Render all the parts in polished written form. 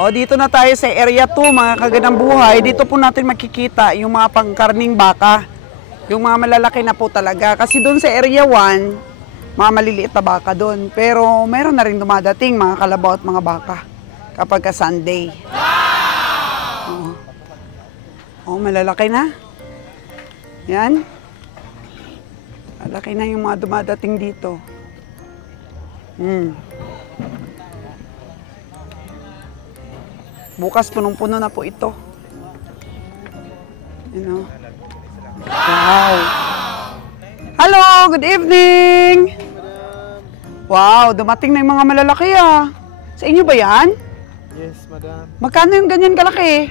O, dito na tayo sa area 2, mga kagandang buhay. Dito po natin makikita yung mga pangkarning baka. Yung mga malalaki na po talaga. Kasi doon sa area 1, mga maliliit na baka doon. Pero meron na rin dumadating mga kalabaw at mga baka kapag ka Sunday. O, malalaki na. Yan. Malaki na yung mga dumadating dito. Bukas punong-puno na po ito. You know? Wow! Hello! Good evening! Wow! Dumating na yung mga malalaki ah. Sa inyo ba yan? Yes, madam. Magkano yung ganyan kalaki?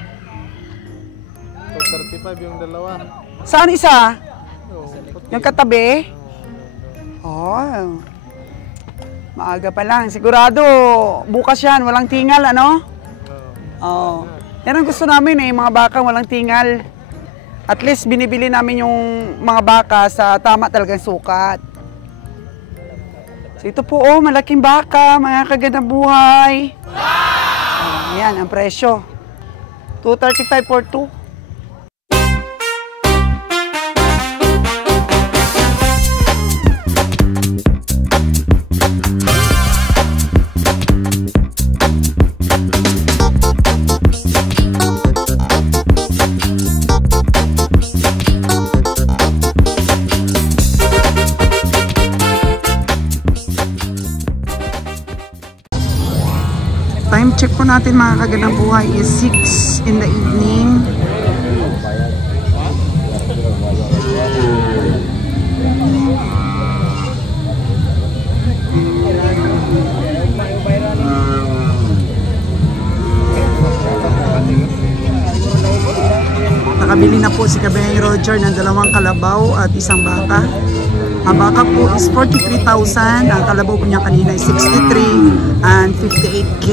235 yung dalawa. Saan isa? Oh, Yung katabi? Oh. Maaga pa lang. Sigurado, bukas yan. Walang tingal, ano? Oh. Yan ang gusto namin eh, mga baka walang tingal. At least binibili namin yung mga baka sa tama talagang sukat. So ito po oh, malaking baka, mga kagandang buhay. Oh, yan ang presyo. 235 for 2. Time check po natin mga kagandang buhay is 6 in the evening. Nakabili na po si Kabeng Roger ng 2 kalabaw at 1 baka. Ang baka po is 43,000, ang kalabaw po niya kanina is 63 and 58K.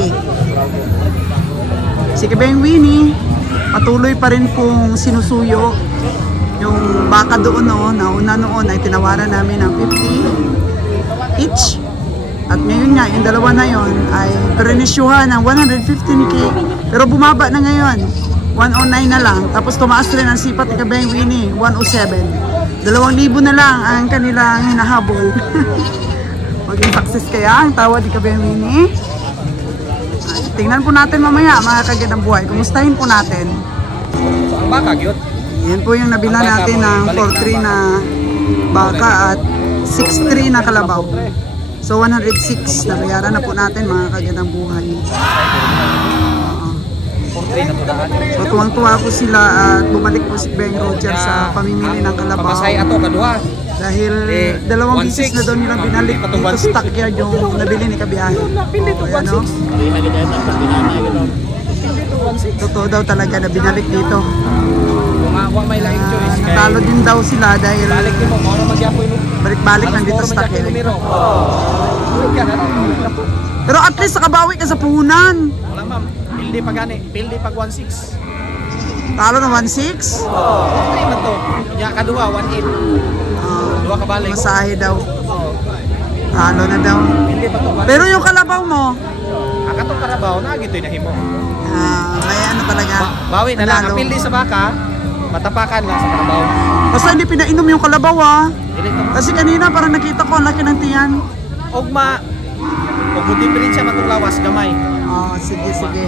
Si Kabeng Winnie, patuloy pa rin pong sinusuyo yung baka doon nauna noon ay tinawaran namin ng 50 each. At ngayon nga, yung dalawa na yon ay perenisyuhan ng 115K. Pero bumaba na ngayon, 109 na lang. Tapos tumaas rin ang sipat ni Kabeng Winnie, 107. 2,000 na lang ang kanilang hinahabol. Maging success kaya ang tawad ni Kabeng Winnie. Tingnan po natin mamaya mga kagandang buhay. Kumustahin po natin. ang baka gyud. Yan po yung nabila natin ng 4-3 na baka at 6-3 na kalabaw. So 106 nabayaran na po natin mga kagandang buhay. So tuwang-tuwa po sila at bumalik po si Beng Roger sa pamimili ng kalabaw. Pamasay ato kaduha. Dahil dalawang bisis na doon nilang binalik dito stockyard yung nabili ni Kabiyahe. Ano? Totoo daw talaga na binalik dito. May laing choice. Natalo din daw sila dahil balik-balik lang dito stockyard. Pero at least nakabawi ka sa puhunan. Wala ma'am. Pildi pa gani. Pildi pag 1-6. Talo na 1-6? Oo. Ano naman to? Ya kaduha 1-8. Dua ka balik. Masahe daw. Talo na daw. Pildi pa to. Pero yung kalabaw mo? Ang katong karabaw na gitoy na himo. May ano talaga. Bawi na lang. Ang pildi sa baka, matapakan lang sa karabaw. Basta hindi pinainom yung kalabaw Kasi kanina parang nakita ko ang laki ng tiyan. Ugma. Kung diferensya matulawas gamay. Sige.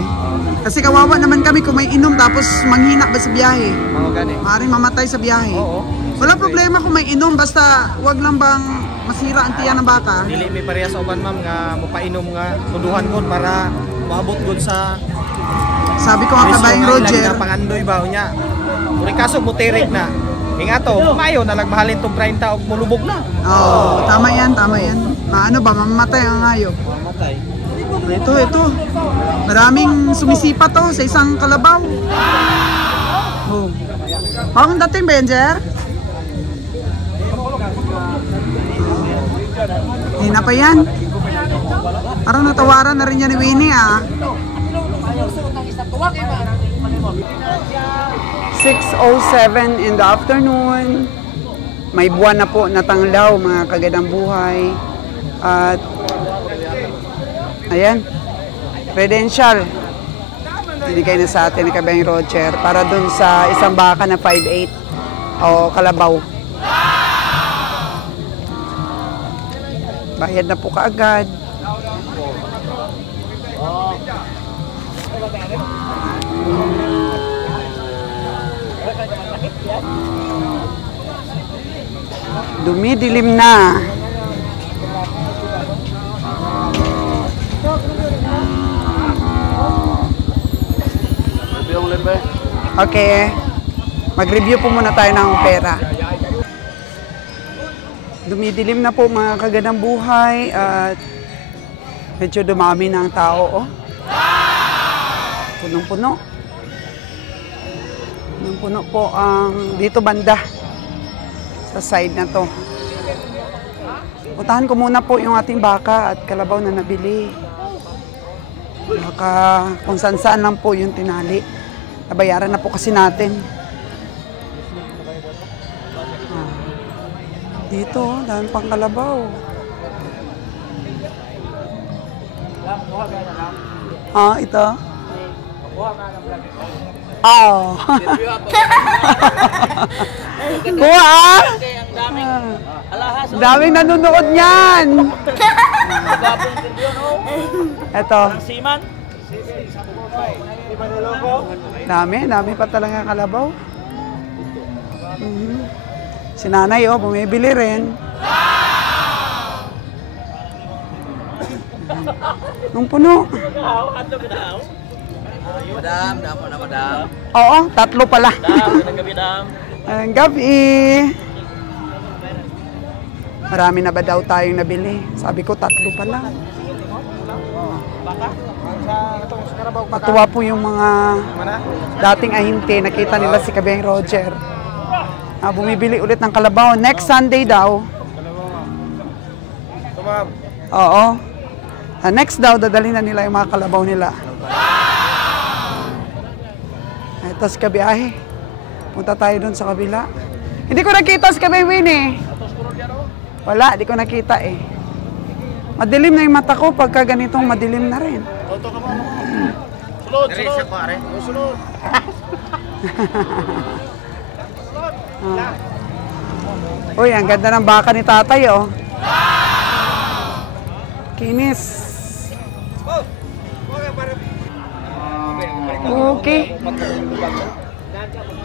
Kasi kawawa naman kami kung may inom tapos manghina ba sa biyahe. Mga gani. Maaaring mamatay sa biyahe. Oo. Wala problema kung may inom basta wag lang bang masira ang tiyan ng baka. Dili may pareha sa uban ma'am nga mopainom nga kunduhan gud para maabot gud sa sabi ko nga Kabayang Roger. Pangandoy ba unya. Kung kaso buterik na. Ingato, mayo na lang mahalin tong 30 og mulubog na. Oo, tama yan. Ano ba, mamamatay ang hayop. Mamatay. Ito. Maraming sumisipat sa isang kalabaw. Oh. Bakong dating, Benjer? Hindi na pa yan. Parang natawaran na rin yan ni Winnie 6:07 in the afternoon. May buwan na po natanglaw mga kagandang buhay. At ayan, credential. Binigay na sa atin ni Kabayang Roger para dun sa isang baka na 5'8 o kalabaw. Bayad na po kaagad. Dumidilim na. Okay. Mag-review po muna tayo ng pera. Dumidilim na po mga kagandang buhay at medyo dumami na ang tao. Oh. Punong-puno. Punong-puno po ang dito banda sa side na to. Puntahan ko muna po yung ating baka at kalabaw na nabili. Baka kung saan-saan lang po yung tinali. Nabayaran na po kasi natin. Dito, dahil pang kalabaw. Ito. Oh. Kuha daming nanonood niyan. Ito. Dami pa talaga kalabaw. Si nanay, bumibili rin. Nung puno. Madam, damo na madam. Oo, 3 pala. Ang gabi. Marami na ba daw tayong nabili? Sabi ko 3 pa lang. Matuwa po yung mga dating ahinte. Nakita nila si Kabayang Roger. Bumibili ulit ng kalabaw. Next Sunday daw. Oo. Next daw, dadalhin na nila yung mga kalabaw nila. Ito si Kabiyahe. Punta tayo dun sa kabila. Hindi ko nakita si Kabayang Winnie. Wala, di ko nakita eh. Madilim na yung mata ko pagka ganitong madilim na rin. Sunod. Uy, ang ganda ng baka ni tatay, oh. Kinis. Okay.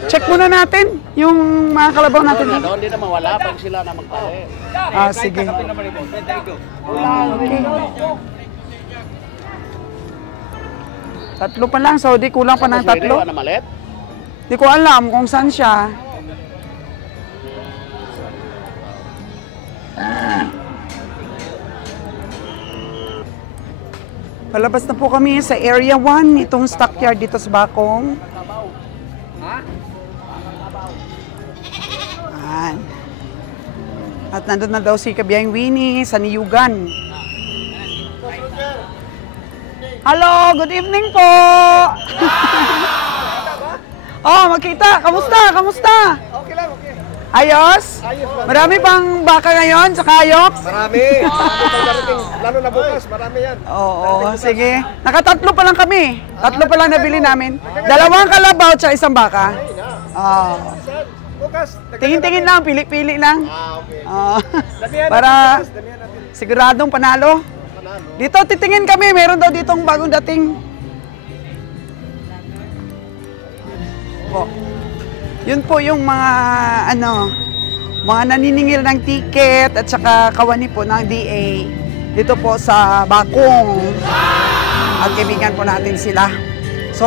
Check muna natin yung mga kalabaw natin. Hindi na mawala pag sila na magpare. Sige. Okay. 3 pa lang, so di kulang pa ng 3. Di ko alam kung saan siya. Palabas na po kami sa Area 1, itong stockyard dito sa Bakong. At nandun na daw si Kabayang Winnie sa Niyugan. Hello, good evening po! Magkita. Kamusta? Okay lang, okay. Ayos? Marami pang baka ngayon sa kayok? Marami. Lalo na bukas, marami yan. Oo, sige. Naka-3 pa lang kami. 3 pa lang nabili namin. 2 kalabaw at 1 baka. Bukas. Tingin-tingin lang, pili-pili lang. Okay. Para siguradong panalo. Dito, titingin kami. Meron daw ditong bagong dating. Yun po yung mga mga naniningil ng ticket at saka kawani po ng DA dito po sa Bakong. At kaibigan po natin sila. So,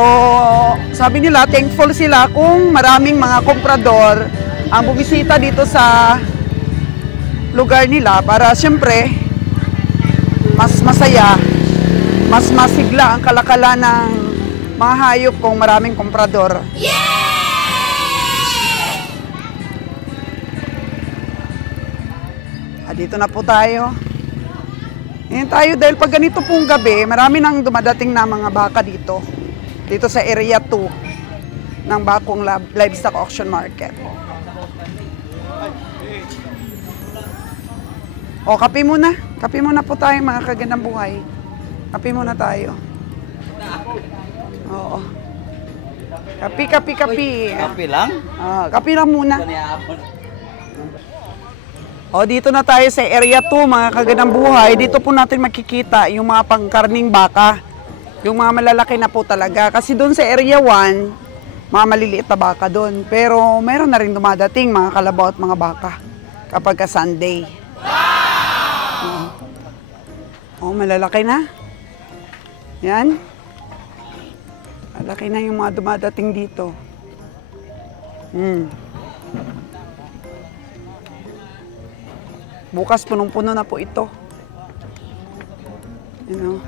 sabi nila, thankful sila kung maraming mga komprador ang bumisita dito sa lugar nila para siyempre mas masaya, mas masigla ang kalakala ng mga hayop kung maraming komprador. Dito na po tayo. Ngayon tayo dahil pag ganito pong gabi, marami nang dumadating na mga baka dito. Dito sa Area 2 ng Bakong Livestock Auction Market. Kape muna. Kape muna po tayo mga kagandang buhay. Kape muna tayo. Oo. Kapi. Kapi lang? Kapi lang muna. O, dito na tayo sa area 2, mga kagandang buhay. Dito po natin makikita yung mga pangkarning baka. Yung mga malalaki na po talaga. Kasi doon sa area 1, mga maliliit na baka doon. Pero meron na rin dumadating mga kalabaw at mga baka kapag ka Sunday. Oh, malalaki na. Yan. Malaki na yung mga dumadating dito. Bukas punong-puno na po ito. You know.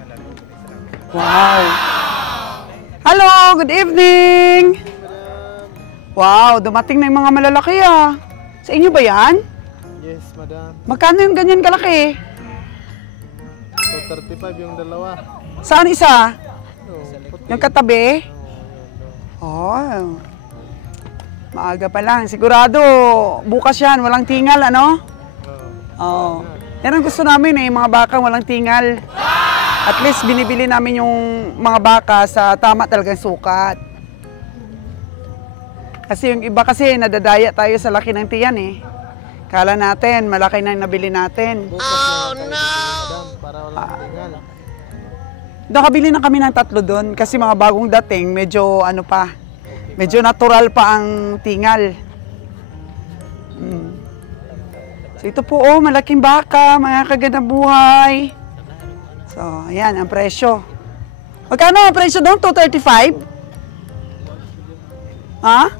Wow! Hello! Good evening! Wow! Dumating na yung mga malalaki ah. Sa inyo ba yan? Yes, madam. Magkano yung ganyan kalaki? 235 yung dalawa. Saan isa? puti. Yung katabi? Oh. Maaga pa lang. Sigurado, bukas yan. Walang tingal, ano? Oh. Yan ang gusto namin eh, mga baka walang tingal. At least binibili namin yung mga baka sa tama talagang sukat. Kasi yung iba kasi nadadaya tayo sa laki ng tiyan eh. Kala natin, malaki na yung nabili natin. Oh no! Para walang tingal. Nakabili na kami ng 3 doon kasi mga bagong dating, medyo ano pa, medyo natural pa ang tingal. So ito po oh, malaking baka, mga kagandang buhay. So, ayan ang presyo. Magkano ang presyo doon? 235? Ha?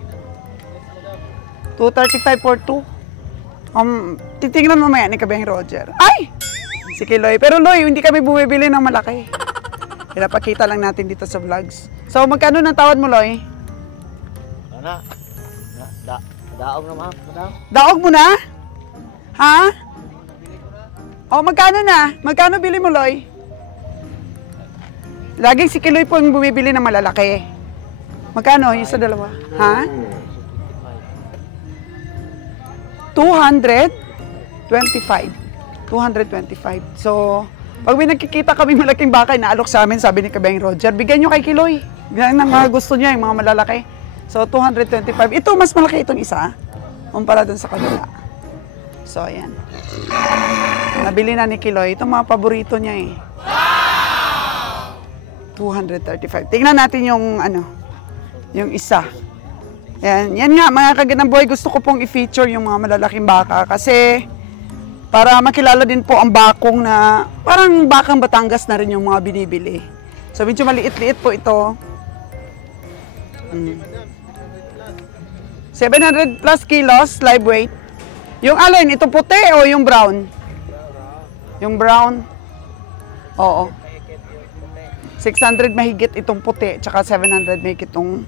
235 for 2? Titingnan mamaya ni Kabeng Roger. Ay! Si Kiloy. Pero Loy, hindi kami bumibili ng malaki. Pinapakita lang natin dito sa vlogs. So, magkano ng tawad mo, Loy? Ano? Daog na madam. Daog mo na? Ha? O, magkano na? Magkano bili mo, Loy? Laging si Kiloy po yung bumibili ng malalaki. Magkano yung sa dalawa? Ha? 225. 225. So, pag may nakikita kami malaking baka, inaalok sa amin, sabi ni Kabeng Roger, bigyan nyo kay Kiloy. Bigyan ng mga gusto niya, yung mga malalaki. So, 225. Ito, mas malaki itong isa. Kumpara dun sa kanila. So, ayan. Nabili na ni Kiloy. Itong mga paborito niya eh. 235. Tingnan natin yung ano, yung isa. Yan nga mga kagandang buhay, gusto ko pong i-feature yung mga malalaking baka kasi para makilala din po ang bakong na parang bakang Batangas na rin yung mga binibili. So medyo maliit-liit po ito. 700 plus kilos live weight. Yung alin, ito puti o yung brown? Yung brown? Oo. 600 mahigit itong puti, tsaka 700 mahigit itong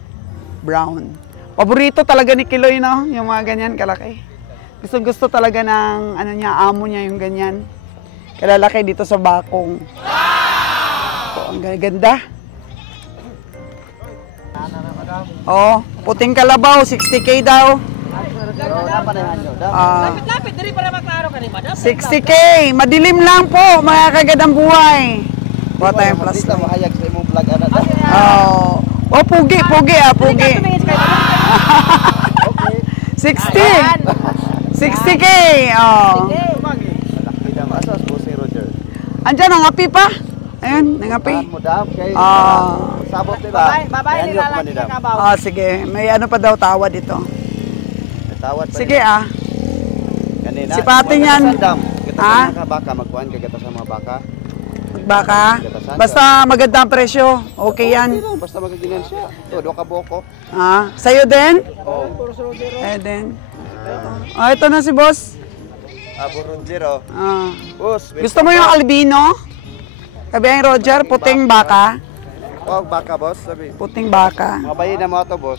brown. Paborito talaga ni Kiloy, no? Yung mga ganyan kalaki. Gusto talaga ng ano niya, amo niya yung ganyan. Kalalaki dito sa bakong. So, ang ganda. Oh, puting kalabaw, 60K daw. Lapit diri para maklaro ka ni madam. 60K, madilim lang po, mga kagandang buhay. Kuha tayong plus Kita mahayag sa imong vlog ana. Oh, pugi ah, pugi. 60. 60K. Oh. Kita masas po si Roger. Andiyan ang api pa. Ayun, nangapi. Madam kay sabot nila. Babay nila lang kinabaw. Ah, sige. May ano pa daw tawad ito. Tawad pa. Sige ah. Kanina. Si Pati yan. Kita Ha? sa baka magkuan kay kita sa mga baka. Baka. Basta maganda ang presyo. Okay yan. Basta magaginan siya. Todo ka boko. Ah, sa'yo din? Oh. Eh din. Ah, ito na si boss. Abo Roger. Ah. Boss, Gusto mo yung albino? Kabeng Roger, puting baka. Wag baka boss, sabi. Puting baka. Mabayin na mo to boss.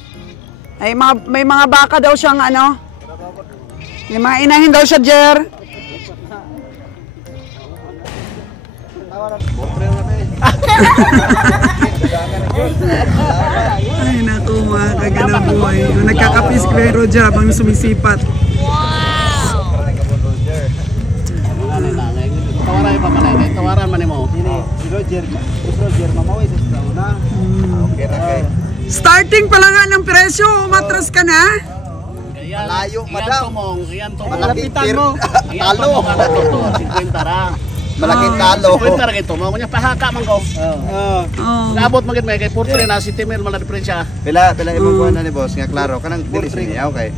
Ay, may mga baka daw siyang ano. May mga inahin daw siya, Jer. Ay, naku, mga kagandang buhay. Nagkakapis kay Roger habang sumisipat. Tawaran pa man tawaran man mo. Si Roger, mamaway sa una. Okay ra kay Starting pa lang nga ng presyo, umatras ka na. Malayo, madam. Malaking Lapitan tir. mo. Talo. 50 ra. Malaking talo. 50 ra kito mo nya pahaka man ko. Oh. Naabot magid may kay 40 na si Timel mala diferensya. Pila imong kuha na ni boss nga klaro kanang dili siniya okay.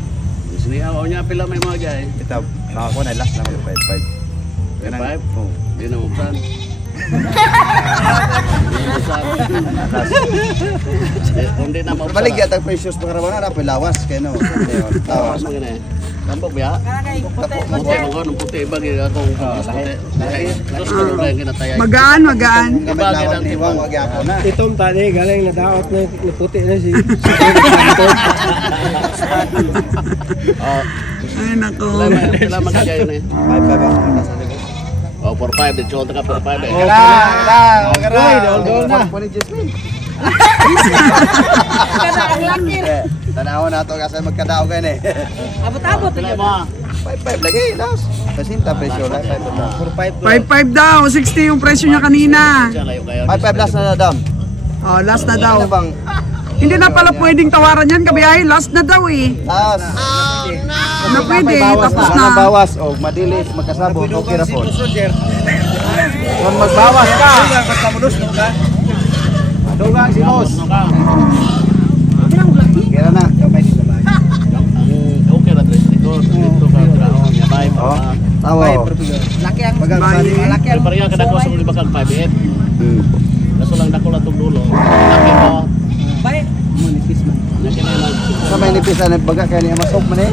Siniaw niya pila may mga gay. Ito, makakuha na last lang 5-5. Kanang 5. oh. Di na mo plan. Hindi na mo. Baligya tag precious pagkarawan na lawas kay no. Tawas mo gani. Lambok biya. Puti mo gon puti bagi akong puti. Terus ko lang kinatayay. Magaan, magaan. Gamay lawan ni Wang wag yapon na. Itong tani galing na daot na puti na si. Ay, nako. Pila magagay ni. 5-5 Oh, 4-5 dito ka 4-5 eh. Dol na. Pwede Jasmine. Tanaw na to kasi magkadaog gan eh. Abot-abot. Pila mo. 5-5 lagi last. Pasinta presyo lang 5-5. 5-5 daw, 60 yung presyo niya kanina. Siya layo kayo. 5-5 last na dam. Oh, last na daw. Ano bang Hindi na pala pwedeng tawaran yan, kabiyahe, last na daw eh. last? Na pwede, tapos Mga na. bawas o madilis magkasabot okay ra po. Kung magbawas ka, dugang si boss. Kira na. Okay ra tres dito. Dito ka traon ya bay. Oh, tawo. Laki ang Bali. malaki ang. Pariya kada ko sa bakal 5-8. Kaso lang dako lang tong dulo. Laki mo. Bay. Sa may nipisan ng baga kaya niya masok man eh.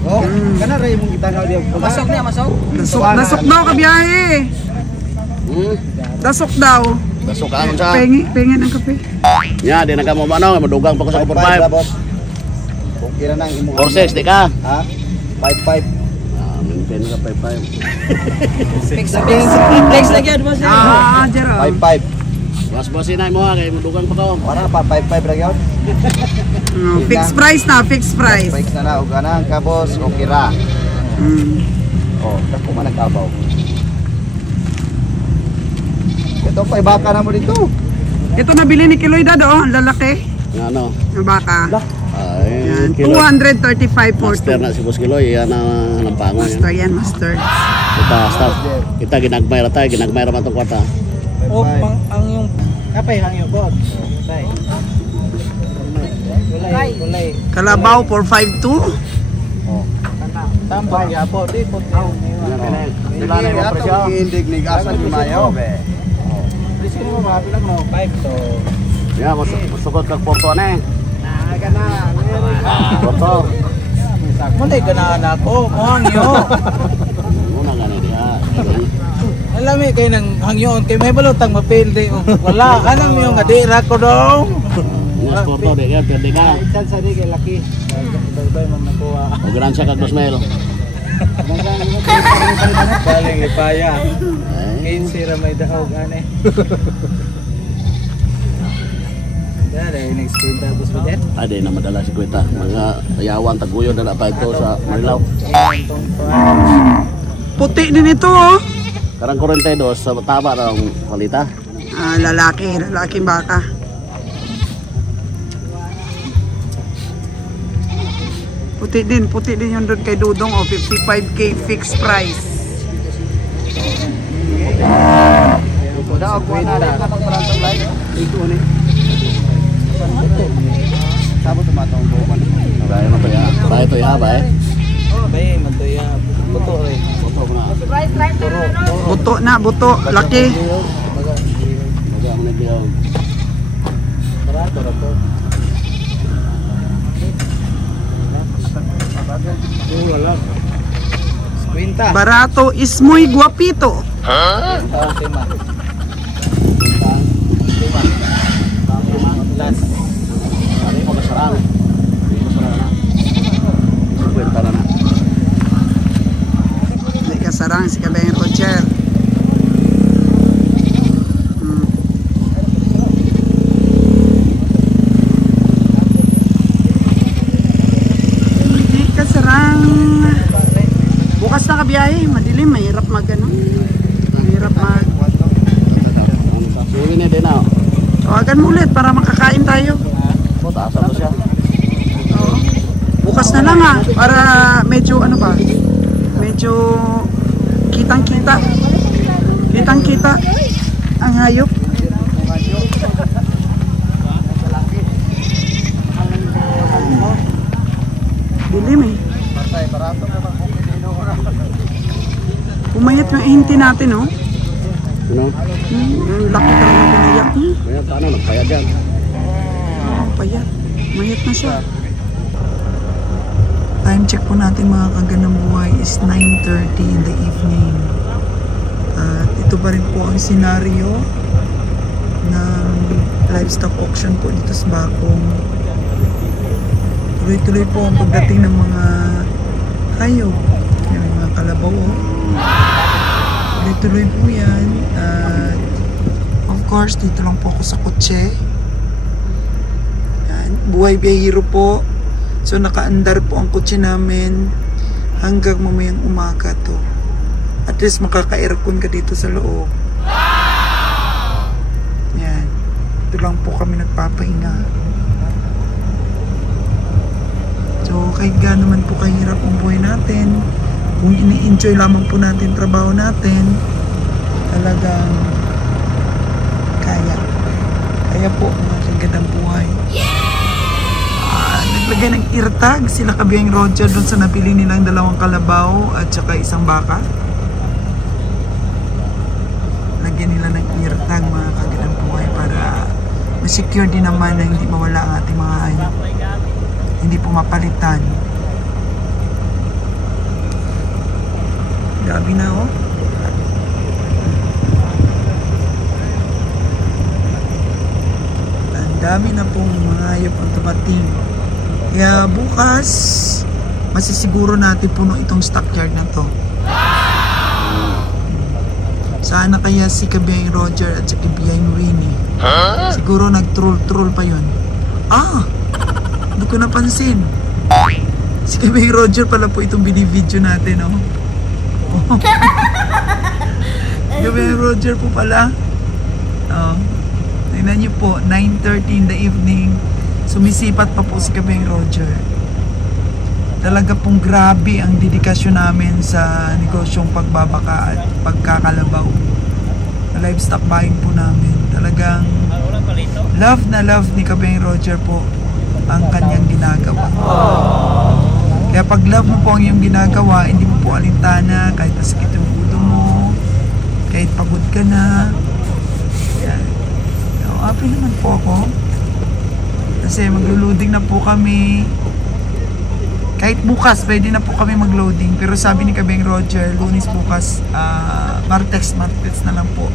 Oh, kana ray mong gitanaw diya. Masok niya, masok. Nasok daw, kabiyahe. Nasok daw. Dasok ka sa. Pengi ng kape. Ya, di na ka mo ano, madugang pa ko sa 5-5 4-5. boss. Kung kira nang imo. 4-6 di ka. Ha? 5-5. Maintain ka 5-5. Fix na fix. Fix na gyud mo siya. Ah, Jero. 5-5. Mas bosinay mo kay madugang pa ko. Wala pa 5-5 ra gyud. Fixed price na, fixed price. Breaks na na og kanang ka boss o kira. Oh, dako man nagkabaw. Ito pa baka na mo dito. Ito nabili ni Kiloy Dado, ang lalaki. Ano? Ang baka. Ay, Yan, kilo. 235 for Master 2. na si Boss Kiloy, yan ang lampangon yan. Master yan, master. Kita, staff. Kita ginagmay ra tayo, ginagmay ra man tong kwarta. O ang yung kapay hang yung god. Tay. Kulay. Kalabaw 452. Tambang yapo di po. Sila na yung presyo. Indig nig asa ni mayo be. Sino mo mabilang mo 5 to. Ya, masukot kag porto na eh. Kana. Porto. Mo dai kana nako, mo hangyo. Muna gani dia. Alam mi kay nang hangyon kay may balotang mapil di. Wala kanang yung adira ko dong. Mas porto de ka, pwede ka. Itan sa di kay laki. Bay man nakuha. O gran siya kag 2 mil. Galing lipaya. Ay, 15 ra may daog ane. Dali next spin tapos mo din. ade na madala si Kuwita. Mga tayawan taguyon na pa ito sa Marilao. Puti din ito, oh. Karang 42 sa taba ra ang palita. Ah, lalaking baka. Puti din yung doon kay Dudong, oh, 55K fixed price. Daog ko na ka magparantong live. Ito ni. Sabot tumatong buwan. Bae mo to ya. Bae to ya, bae. Bay man to ya. Buto rin. Foto mo na. Buto, laki. Baga mo na diyaw. Barato ra to. Wala. Kwenta. Barato is muy guapito. Tema. Last. Ari mo kasarang. Kuwenta na na. Hindi kasarang si Kabeng Roger. Hindi kasarang. Bukas na kabiyahe, madilim, mahirap mag ano. Mahirap mag. Suwi na din na. Tawagan mo ulit para makakain tayo. taas ano siya. Bukas na lang para medyo ano ba? Medyo kitang-kita. Kitang-kita ang hayop. Dilim eh. Pumayat yung hinti natin, oh. Ano? Ang laki talaga pinayak niya. Kaya paano nagpayad yan? Payat. Mayat na siya. Time check po natin mga kaganang buhay is 9:30 in the evening. At ito pa rin po ang senaryo ng livestock auction po dito sa Bakong. Tuloy-tuloy po ang pagdating ng mga hayop. Yung mga kalabaw. Tuloy-tuloy po yan. At of course, dito lang po ako sa kotse. Yan. Buhay biyahero po. So nakaandar po ang kotse namin hanggang mamayang umaga to. At least makaka-aircon ka dito sa loob. Yan. Ito lang po kami nagpapahinga. So kahit gaano naman po kahirap ang buhay natin, kung ini-enjoy lamang po natin trabaho natin, talagang kaya. Kaya po mga kagandang buhay. Naglagay ng eartag sila Kabiyang Roger doon sa napili nilang 2 kalabaw at saka 1 baka. Lagyan nila ng eartag mga kagandang buhay para ma-secure din naman na hindi mawala ang ating mga hayop. Hindi po mapalitan. Grabe na oh. Ang dami na pong mga hayop ang tumating. Kaya bukas, masisiguro natin puno itong stockyard na to. Sana kaya si Kabiyang Roger at si Kabiyang Winnie. Siguro nag-troll pa yun. Hindi ko napansin. Si Kabiyang Roger pala po itong binibideo natin, oh. Kabiyang Roger po pala. Tingnan niyo po, 9:30 in the evening. Sumisipat pa po si Kabiyang Roger. Talaga pong grabe ang dedikasyon namin sa negosyong pagbabaka at pagkakalabaw. Na livestock buying po namin. Talagang love na love ni Kabiyang Roger po ang kanyang ginagawa. Kaya pag love mo po ang iyong ginagawa, hindi mo po alintana kahit masakit yung ulo mo, kahit pagod ka na. Yan. Happy naman po ako. Kasi magluluding na po kami. Kahit bukas, pwede na po kami magloading. Pero sabi ni Kabiyang Roger, Lunes bukas, Martes na lang po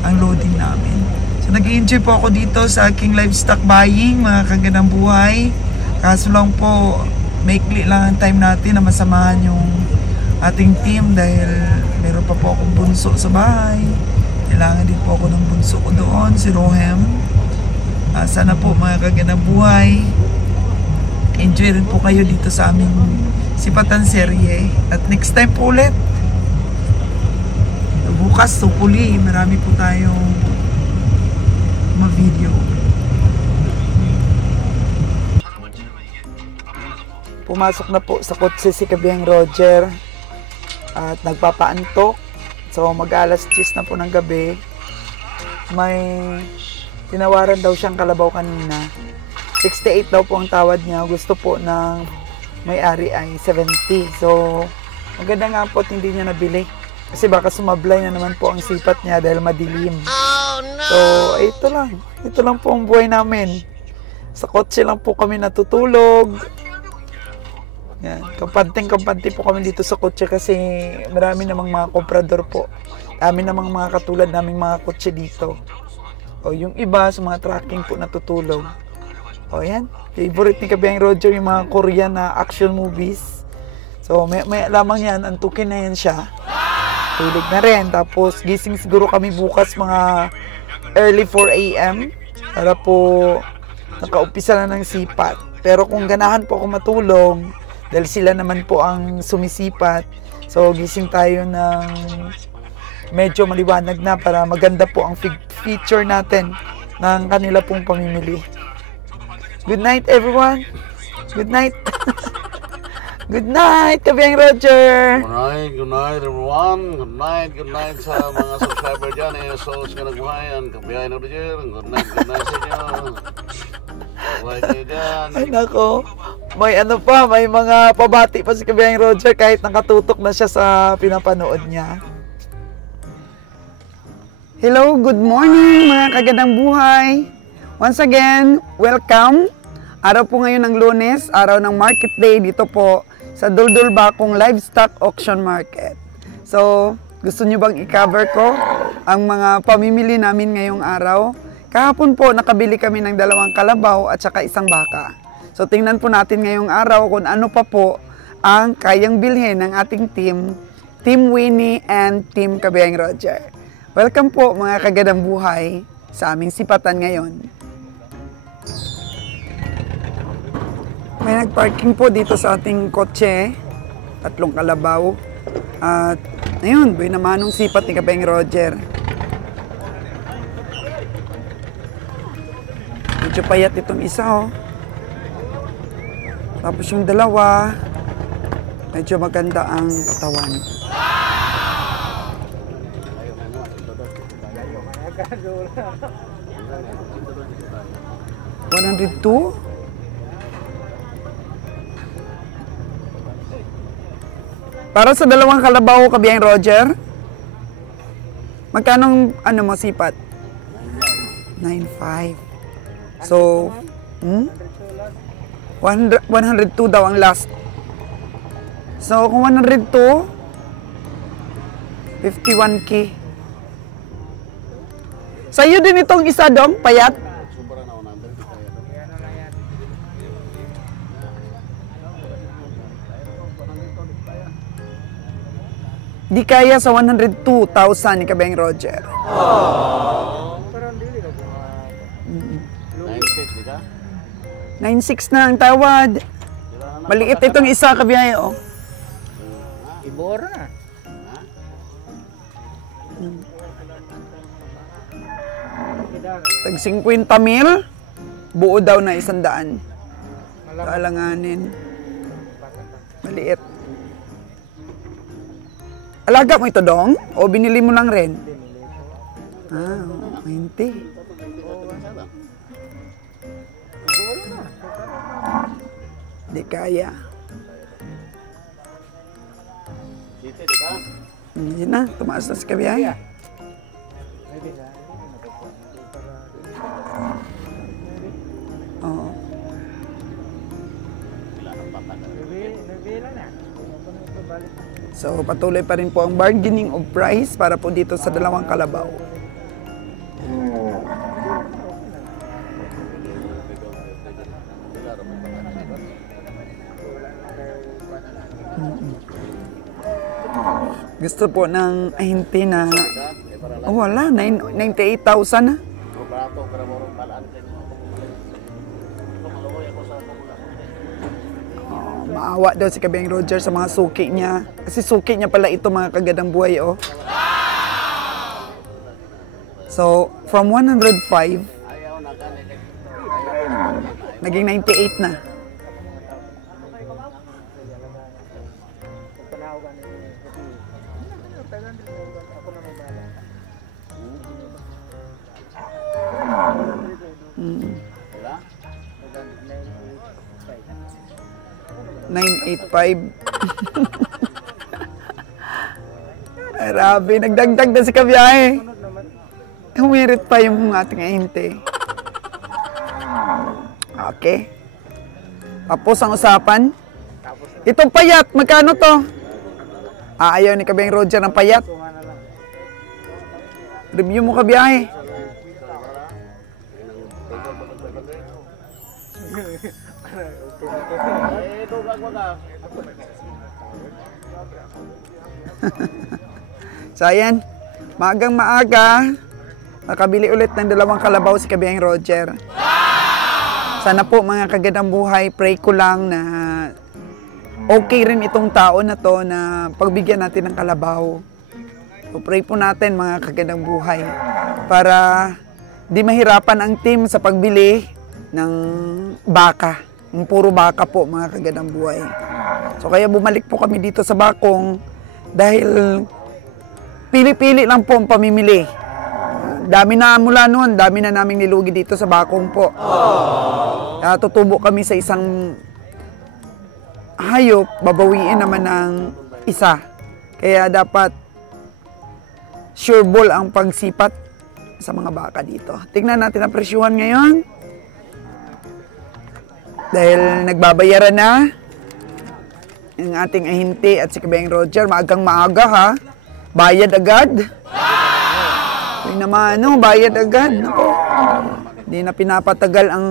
ang loading namin. So nag-enjoy po ako dito sa aking livestock buying, mga kagandang buhay. Kaso lang po, maikli lang ang time natin na masamahan yung ating team dahil meron pa po akong bunso sa bahay. Kailangan din po ako ng bunso ko doon, si Rohem. Sana po mga kagandang buhay, enjoy rin po kayo dito sa aming sipatan serye. At next time po ulit, bukas, hopefully, marami po tayong ma-video. Pumasok na po sa kotse si Kabiyang Roger at nagpapaantok. So mag-alas 10 na po ng gabi. May tinawaran daw siyang kalabaw kanina. 68 daw po ang tawad niya. Gusto po ng may-ari ay 70. So maganda nga po at hindi niya nabili. Kasi baka sumablay na naman po ang sipat niya dahil madilim. Oh, no! So ito lang. Ito lang po ang buhay namin. Sa kotse lang po kami natutulog. Yan. Kampante po kami dito sa kotse kasi marami namang mga komprador po. Dami namang mga katulad naming mga kotse dito. O yung iba sa mga tracking po natutulog. O yan. Favorite ni Kabiyang Roger yung mga Korean na action movies. So may lamang yan. Antukin na yan siya. Tulog na rin. Tapos gising siguro kami bukas mga early 4 AM. Para po nakaumpisa na ng sipat. Pero kung ganahan po ako matulog, dahil sila naman po ang sumisipat, so gising tayo ng medyo maliwanag na para maganda po ang feature natin ng kanila pong pamimili. Good night, everyone. Good night. Good night, Kabiyang Roger. Good night everyone. Good night sa mga subscriber dyan. Sos ka nagbuhayan. Kabiyahin na Roger. Good night sa inyo. Bye kayo dyan. Ay, nako. May ano pa, may mga pabati pa si Kabiyang Roger kahit nakatutok na siya sa pinapanood niya. Hello, good morning mga kagandang buhay. Once again, welcome. Araw po ngayon ng Lunes, araw ng Market Day dito po sa Duldul Bakong Livestock Auction Market. So, gusto nyo bang i-cover ko ang mga pamimili namin ngayong araw? Kahapon po, nakabili kami ng 2 kalabaw at saka 1 baka. So, tingnan po natin ngayong araw kung ano pa po ang kayang bilhin ng ating team, Team Winnie and Team Kabiyang Roger. Welcome po mga kagandang buhay sa aming sipatan ngayon. May nagparking po dito sa ating kotse, 3 kalabaw. At ayun, buhay naman ng sipat ni Kabiyang Roger. Medyo payat itong isa, oh. Tapos yung 2, medyo maganda ang katawan. $102? Para sa 2 kalabaw, Kabiyang Roger, magkano ano mo sipat? 9.5. So, 102 daw ang last. So, kung 102, 51K. Sa'yo din itong isa dong, payat? Di kaya sa 102,000 ni Kabiyang Roger. 9.6 na ang tawad. Maliit itong isa, Kabiyang, oh. Ibora na. Tag 50 mil, buo daw na 100. Kaalanganin. Maliit. Alaga mo ito, dong? O binili mo lang rin? Ah, 20. Di kaya. Hindi na, tumaas na si Kabiyang. Oo. So, patuloy pa rin po ang bargaining of price para po dito sa 2 kalabaw. Gusto po ng ahente na, oh wala, 98,000 na. Maawa daw si Kabiyang Roger sa mga suki niya. Kasi suki niya pala ito mga kagandang buhay, oh. So, from 105, naging 98 na. Hmm. 985. Grabe, nagdagdag na si Kabiyang. Humirit pa yung ating ahente. Okay. Tapos ang usapan. Itong payat, magkano to? Ayaw ni Kabiyang Roger ng payat. Review mo, Kabiyang. So ayan, maagang maaga, nakabili ulit ng 2 kalabaw si Kabiyang Roger. Sana po mga kagandang buhay, pray ko lang na okay rin itong taon na to na pagbigyan natin ng kalabaw. So pray po natin mga kagandang buhay para di mahirapan ang team sa pagbili ng baka. Yung puro baka po, mga kagandang buhay. So kaya bumalik po kami dito sa Bakong dahil pili-pili lang po ang pamimili. Dami na mula noon, dami na naming nilugi dito sa Bakong po. Tutubo kami sa isang hayop, babawiin naman ng isa. Kaya dapat sure ball ang pagsipat sa mga baka dito. Tingnan natin ang presyuhan ngayon. Dahil nagbabayaran na ang ating ahinti at si Kabayang Roger. Maagang maaga ha. Bayad agad. Yung naman, bayad agad. Nako. Hindi na pinapatagal ang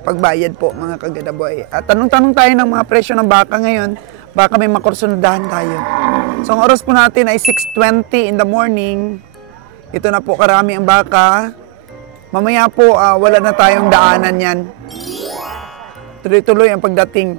pagbayad po, mga kagadaboy. At tanong-tanong tayo ng mga presyo ng baka ngayon. Baka may makursundahan tayo. So, ang oras po natin ay 6:20 in the morning. Ito na po karami ang baka. Mamaya po, wala na tayong daanan yan. Tuloy-tuloy ang pagdating.